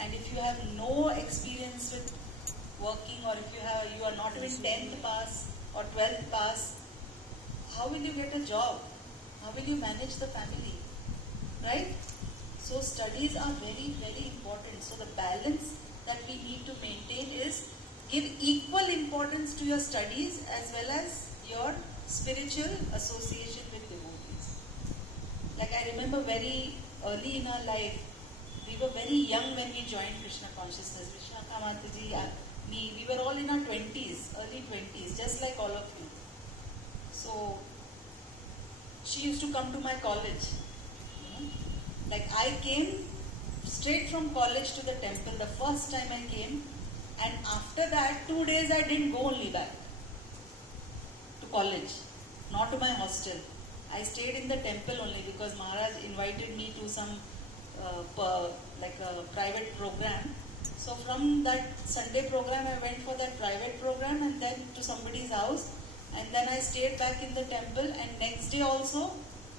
And if you have no experience with working, or if you are not even 10th pass or 12th pass, how will you get a job? How will you manage the family? Right? So studies are very, very important. So the balance that we need to maintain is give equal importance to your studies as well as your spiritual association with devotees. Like I remember very early in our life, we were very young when we joined Krishna consciousness. Krishna mataji, me, we were all in our 20s, early 20s, just like all of you. So she used to come to my college. Like I came straight from college to the temple the first time I came, and after that 2 days I didn't go only back to college, not to my hostel. I stayed in the temple only because Maharaj invited me to some like a private program. So from that Sunday program I went for that private program and then to somebody's house, and then I stayed back in the temple, and next day also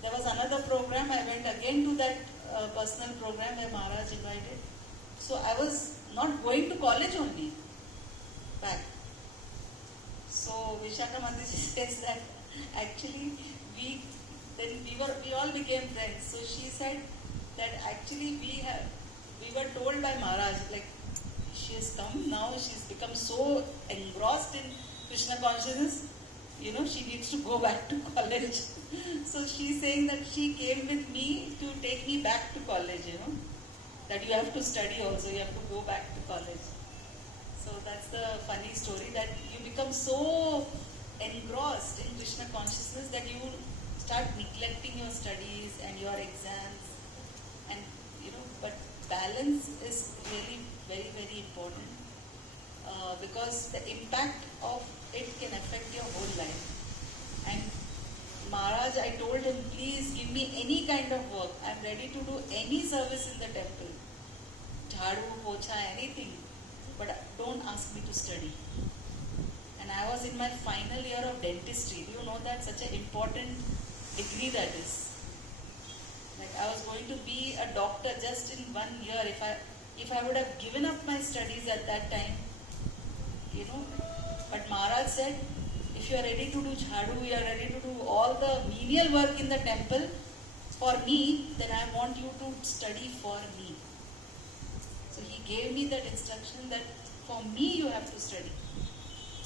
there was another program. I went again to that personal program where Maharaj invited. So I was not going to college only, back. So Vishaka Mataji says that actually we all became friends. So she said that actually we were told by Maharaj, like she has come now, she's become so engrossed in Krishna consciousness, she needs to go back to college. So she's saying that she came with me to take me back to college, that you have to study also, you have to go back to college. So that's the funny story, that you become so engrossed in Krishna consciousness that you start neglecting your studies and your exams. And but balance is really very, very important, because the impact of it can affect your whole life. And Maharaj, I told him, please give me any kind of work. I'm ready to do any service in the temple. Jhadu, pocha, anything. But don't ask me to study. And I was in my final year of dentistry. Do you know that? Such an important degree that is. Like I was going to be a doctor just in 1 year. If I would have given up my studies at that time, But Maharaj said, if you are ready to do jhadu, you are ready to do all the menial work in the temple for me, then I want you to study for me. So he gave me that instruction that for me you have to study.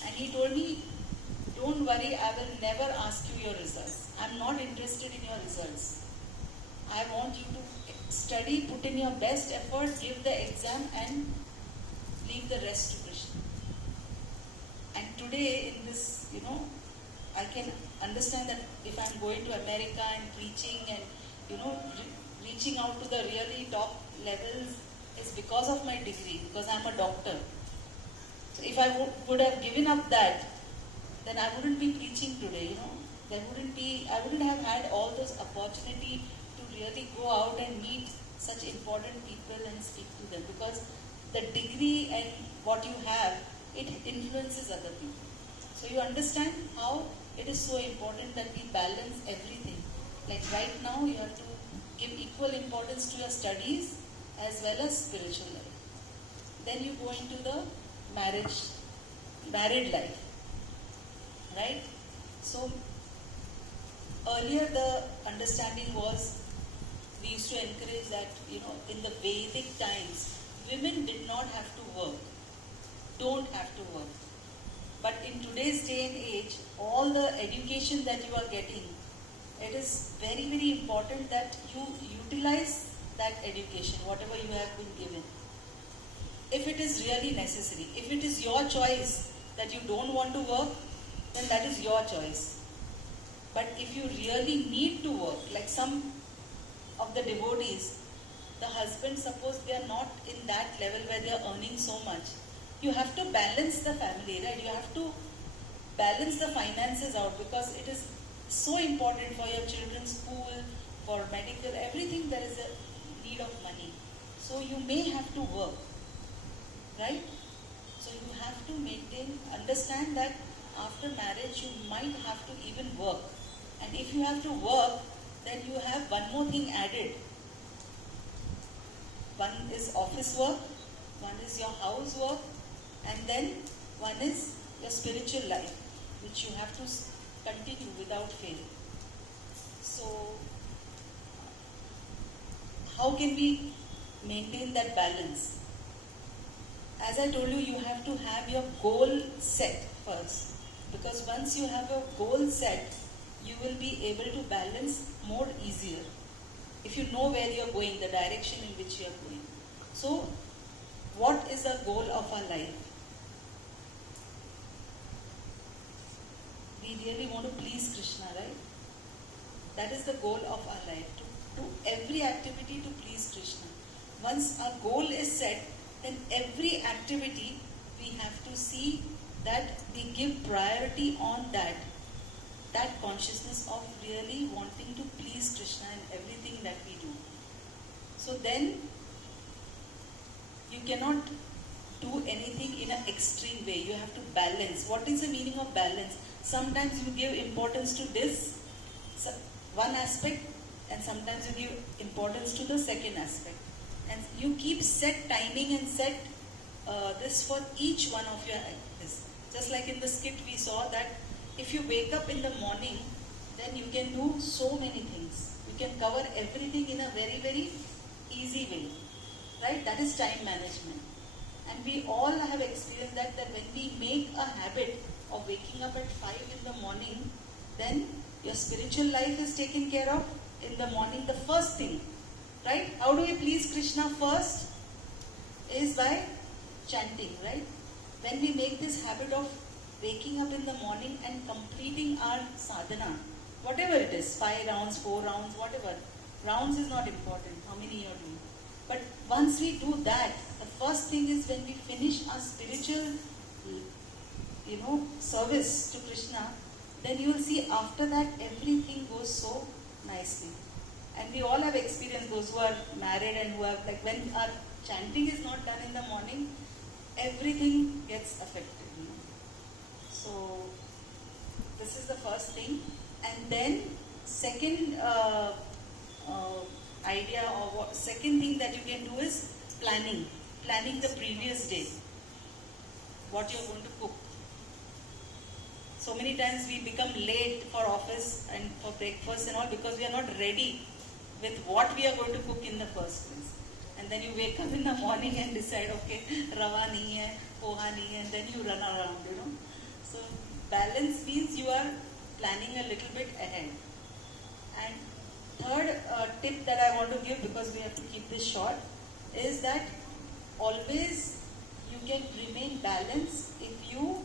And he told me, don't worry, I will never ask you your results. I am not interested in your results. I want you to study, put in your best effort, give the exam and leave the rest to Krishna. And today in this, I can understand that if I'm going to America and preaching and, reaching out to the really top levels is because of my degree, because I'm a doctor. So if I would have given up that, then I wouldn't be preaching today, I wouldn't have had all those opportunity to really go out and meet such important people and speak to them, because the degree and what you have, it influences other people. So you understand how it is so important that we balance everything. Like right now, you have to give equal importance to your studies as well as spiritual life. Then you go into the married life, right? So earlier the understanding was, we used to encourage that, in the Vedic times, women did not have to work, don't have to work. But in today's day and age, all the education that you are getting, it is very, very important that you utilize that education, whatever you have been given. If it is really necessary, if it is your choice that you don't want to work, then that is your choice. But if you really need to work, like some of the devotees, the husbands, suppose they are not in that level where they are earning so much, you have to balance the family, right? You have to balance the finances out, because it is so important for your children's school, for medical, everything there is a need of money. So you may have to work, right? So you have to understand that after marriage you might have to even work. And if you have to work, then you have one more thing added. One is office work one is your housework, and then one is your spiritual life, which you have to continue without fail. So, how can we maintain that balance? As I told you, you have to have your goal set first. Because once you have your goal set, you will be able to balance more easier. If you know where you are going, the direction in which you are going. So, what is the goal of our life? We really want to please Krishna, right? That is the goal of our life. To do every activity to please Krishna. Once our goal is set, then every activity we have to see that we give priority on that consciousness of really wanting to please Krishna in everything that we do. So then you cannot do anything in an extreme way. You have to balance. What is the meaning of balance? Sometimes you give importance to this one aspect, and sometimes you give importance to the second aspect. And you keep set timing and set this for each one of your activities. Just like in the skit we saw that if you wake up in the morning, then you can do so many things. You can cover everything in a very, very easy way. Right? That is time management. And we all have experienced that when we make a habit of waking up at 5 in the morning, then your spiritual life is taken care of in the morning. The first thing, right? How do we please Krishna first? Is by chanting, right? When we make this habit of waking up in the morning and completing our sadhana, whatever it is, 5 rounds, 4 rounds, whatever. Rounds is not important, how many you are doing. But once we do that, the first thing is when we finish our spiritual, service to Krishna, then you will see after that everything goes so nicely. And we all have experienced, those who are married and who have, like when our chanting is not done in the morning, everything gets affected. So, this is the first thing. And then, second idea or second thing that you can do is planning. Planning the previous day. What you are going to cook. So many times we become late for office and for breakfast and all because we are not ready with what we are going to cook in the first place. And then you wake up in the morning and decide, okay, rava nahi hai, poha nahi hai, and then you run around, So balance means you are planning a little bit ahead. And third tip that I want to give, because we have to keep this short, is that always you can remain balanced if you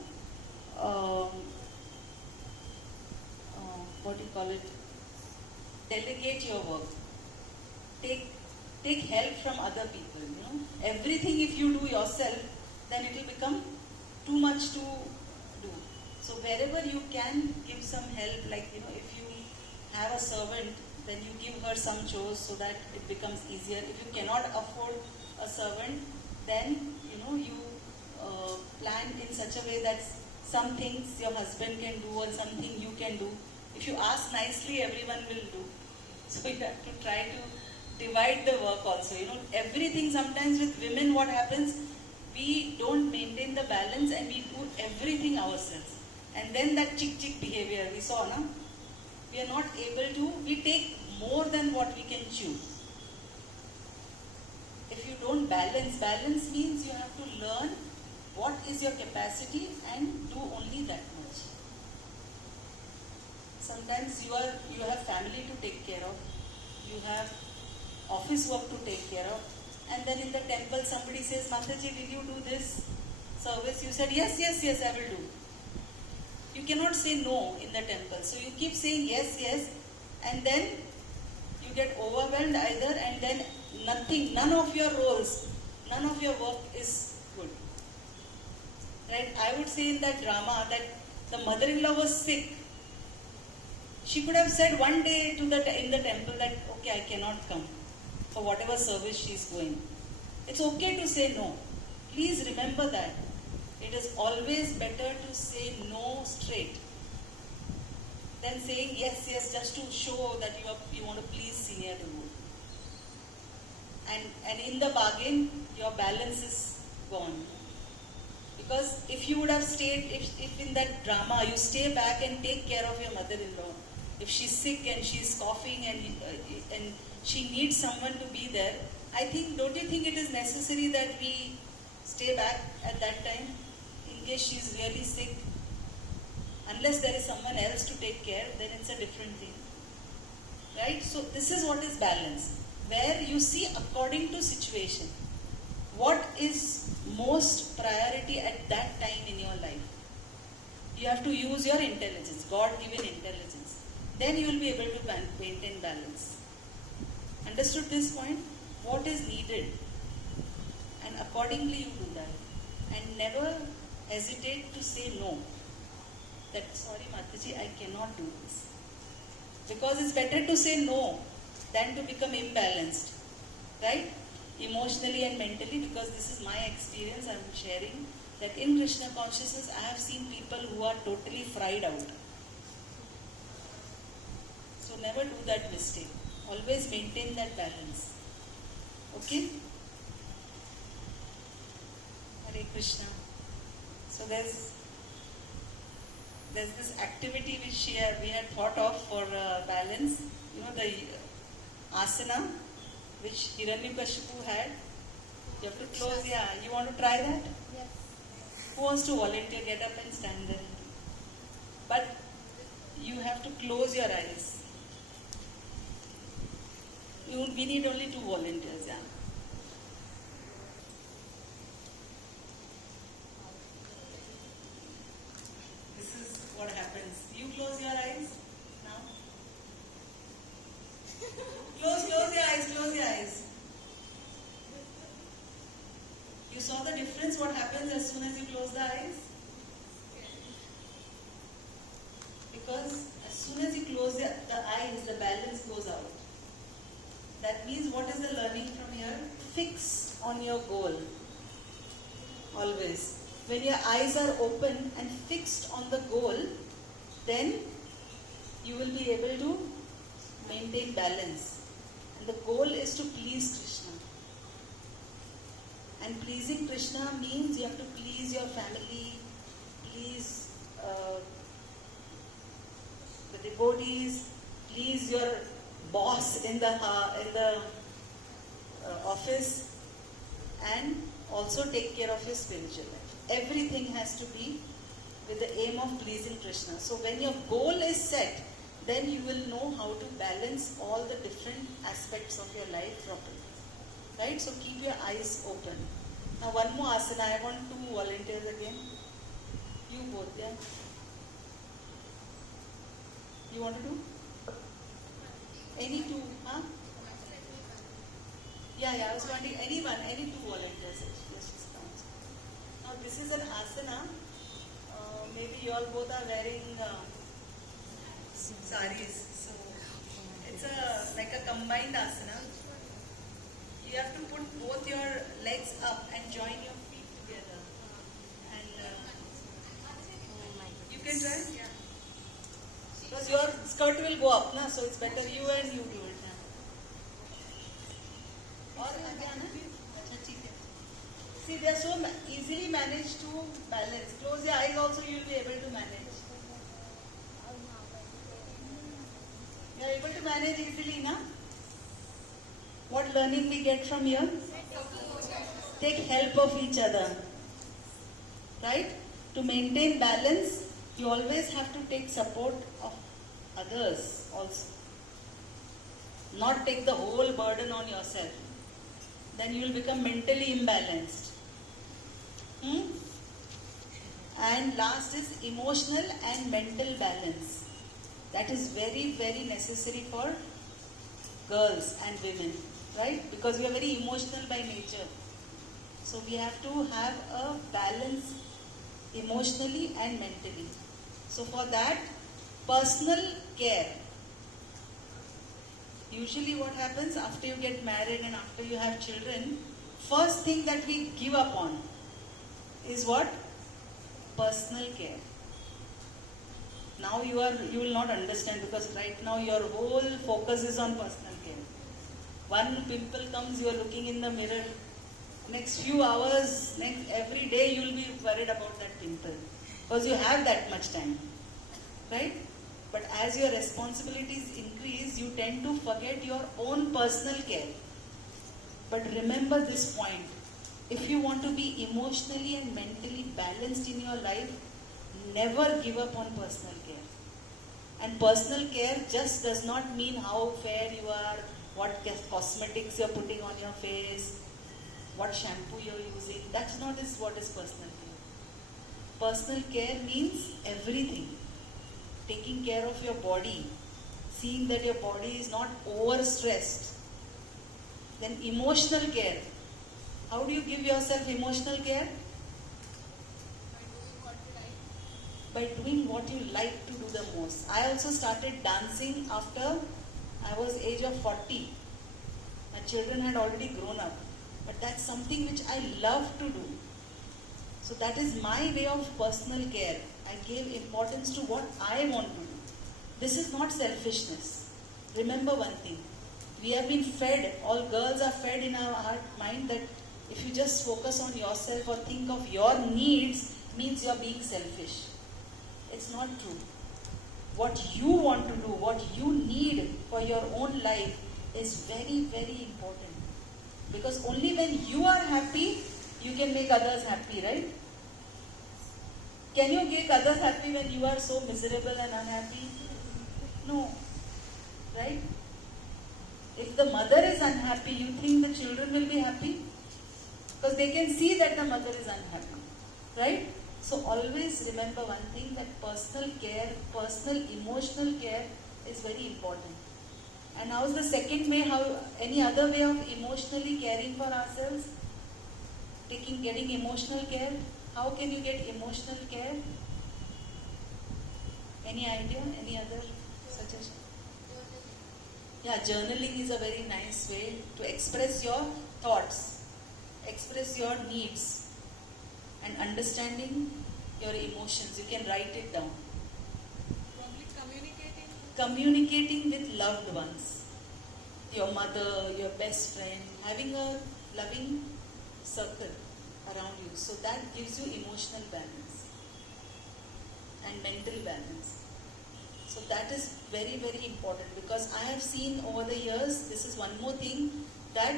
delegate your work. Take help from other people. Everything if you do yourself, then it will become too much to do. So wherever you can give some help, like if you have a servant, then you give her some chores so that it becomes easier. If you cannot afford a servant, then you plan in such a way that some things your husband can do or something you can do. If you ask nicely, everyone will do. So you have to try to divide the work also. Everything, sometimes with women what happens, we don't maintain the balance and we do everything ourselves. And then that chick behavior we saw, na? We are not able to, we take more than what we can chew. If you don't balance means you have to learn what is your capacity and do only that much. Sometimes you have family to take care of, you have office work to take care of, and then in the temple somebody says, Mataji, will you do this service? You said, yes, I will do. You cannot say no in the temple. So you keep saying yes, and then you get overwhelmed either, and then none of your roles, none of your work is good. Right? I would say in that drama that the mother-in-law was sick. She could have said one day in the temple that, okay, I cannot come for whatever service she is going. It's okay to say no. Please remember that. It is always better to say no straight than saying yes just to show that you want to please senior Guru. And in the bargain, your balance is gone. Because if you would have stayed, if in that drama you stay back and take care of your mother-in-law, if she's sick and she's coughing and she needs someone to be there, I think, don't you think it is necessary that we stay back at that time in case she's really sick? Unless there is someone else to take care, then it's a different thing. Right? So this is what is balance, where you see according to situation, what is most priority at that time in your life. You have to use your intelligence, God-given intelligence. Then you will be able to maintain balance. Understood this point? What is needed? And accordingly you do that. And never hesitate to say no. That, sorry Mataji, I cannot do this. Because it's better to say no than to become imbalanced. Right? Emotionally and mentally, because this is my experience, I am sharing that in Krishna consciousness I have seen people who are totally fried out. So never do that mistake. Always maintain that balance. Okay? Hare Krishna. So there's this activity which we had thought of for balance. You know, the asana which Hiranyakashipu had. You have to close, yeah. You want to try that? Yes. Who wants to volunteer? Get up and stand there. But you have to close your eyes. We need only 2 volunteers, yeah. This is what happens. You close your eyes now. Close your eyes. You saw the difference, what happens as soon as you close the eyes? Because as soon as you close the eyes, the balance goes out. That means, what is the learning from here? Fix on your goal. Always. When your eyes are open and fixed on the goal, then you will be able to maintain balance. And the goal is to please Krishna. And pleasing Krishna means you have to please your family, please the devotees, please your boss in the office, and also take care of your spiritual life. Everything has to be with the aim of pleasing Krishna. So when your goal is set, then you will know how to balance all the different aspects of your life properly. Right? So keep your eyes open. Now one more asana. I want 2 volunteers again. You both, yeah? You want to do? Any 2, huh? Yeah, I was wondering, any 2 volunteers. Just count. Now this is an asana. Maybe you all both are wearing saris. So it's like a combined asana. You have to put both your legs up and join your feet together. And you can try? Yeah. Because your skirt will go up, na? So it's better you and you do it. Or see, they are so easily managed to balance. Close your eyes also, you will be able to manage. You are able to manage easily, na? What learning we get from here? Take help of each other. Right? To maintain balance, you always have to take support of others also. Not take the whole burden on yourself. Then you will become mentally imbalanced. And last is emotional and mental balance. That is very, very necessary for girls and women, right? Because we are very emotional by nature. So we have to have a balance emotionally and mentally. So for that, personal care. Usually what happens after you get married and after you have children, first thing that we give up on is what? Personal care. Now you will not understand, because right now your whole focus is on personal care. One pimple comes, you are looking in the mirror, next few hours, every day you'll be worried about that pimple because you have that much time, right? But as your responsibilities increase, you tend to forget your own personal care. But remember this point: if you want to be emotionally and mentally balanced in your life, never give up on personal care. And personal care just does not mean how fair you are, what cosmetics you're putting on your face, what shampoo you're using. That's not what is personal care. Personal care means everything. Taking care of your body, seeing that your body is not overstressed. Then emotional care. How do you give yourself emotional care? By doing what you like to do the most. I also started dancing after I was age of 40. My children had already grown up. But that's something which I love to do. So that is my way of personal care. I gave importance to what I want to do. This is not selfishness. Remember one thing. We have been fed, all girls are fed in our heart, mind that if you just focus on yourself or think of your needs, means you are being selfish. It's not true. What you want to do, what you need for your own life is very, very important. Because only when you are happy, you can make others happy, right? Can you make others happy when you are so miserable and unhappy? No. Right? If the mother is unhappy, you think the children will be happy? Because they can see that the mother is unhappy. Right? So always remember one thing, that personal care, personal emotional care is very important. And how is the second way, any other way of emotionally caring for ourselves? Getting emotional care. How can you get emotional care? Any idea? Any other suggestion? Yeah, journaling is a very nice way to express your thoughts, express your needs, and understanding your emotions. You can write it down. Communicating with loved ones, your mother, your best friend, having a loving circle around you. So that gives you emotional balance and mental balance. So that is very, very important, because I have seen over the years, this is one more thing, that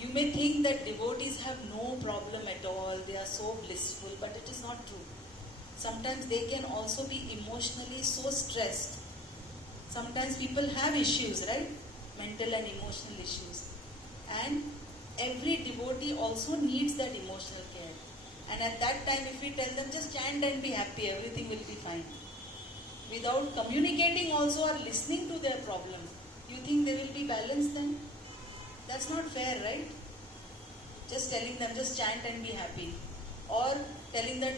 you may think that devotees have no problem at all, they are so blissful, but it is not true. Sometimes they can also be emotionally so stressed. Sometimes people have issues, right? Mental and emotional issues. And every devotee also needs that emotional care. And at that time, if we tell them just chant and be happy, everything will be fine. Without communicating also or listening to their problem, you think they will be balanced then? That's not fair, right? Just telling them just chant and be happy. Or telling that,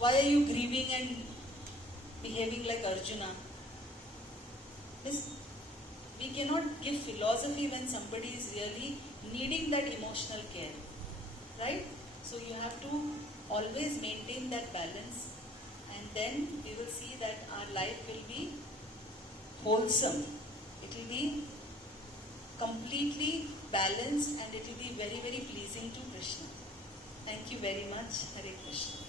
why are you grieving and behaving like Arjuna? We cannot give philosophy when somebody is really needing that emotional care, right? So you have to always maintain that balance, and then we will see that our life will be wholesome. It will be completely balanced, and it will be very, very pleasing to Krishna. Thank you very much. Hare Krishna.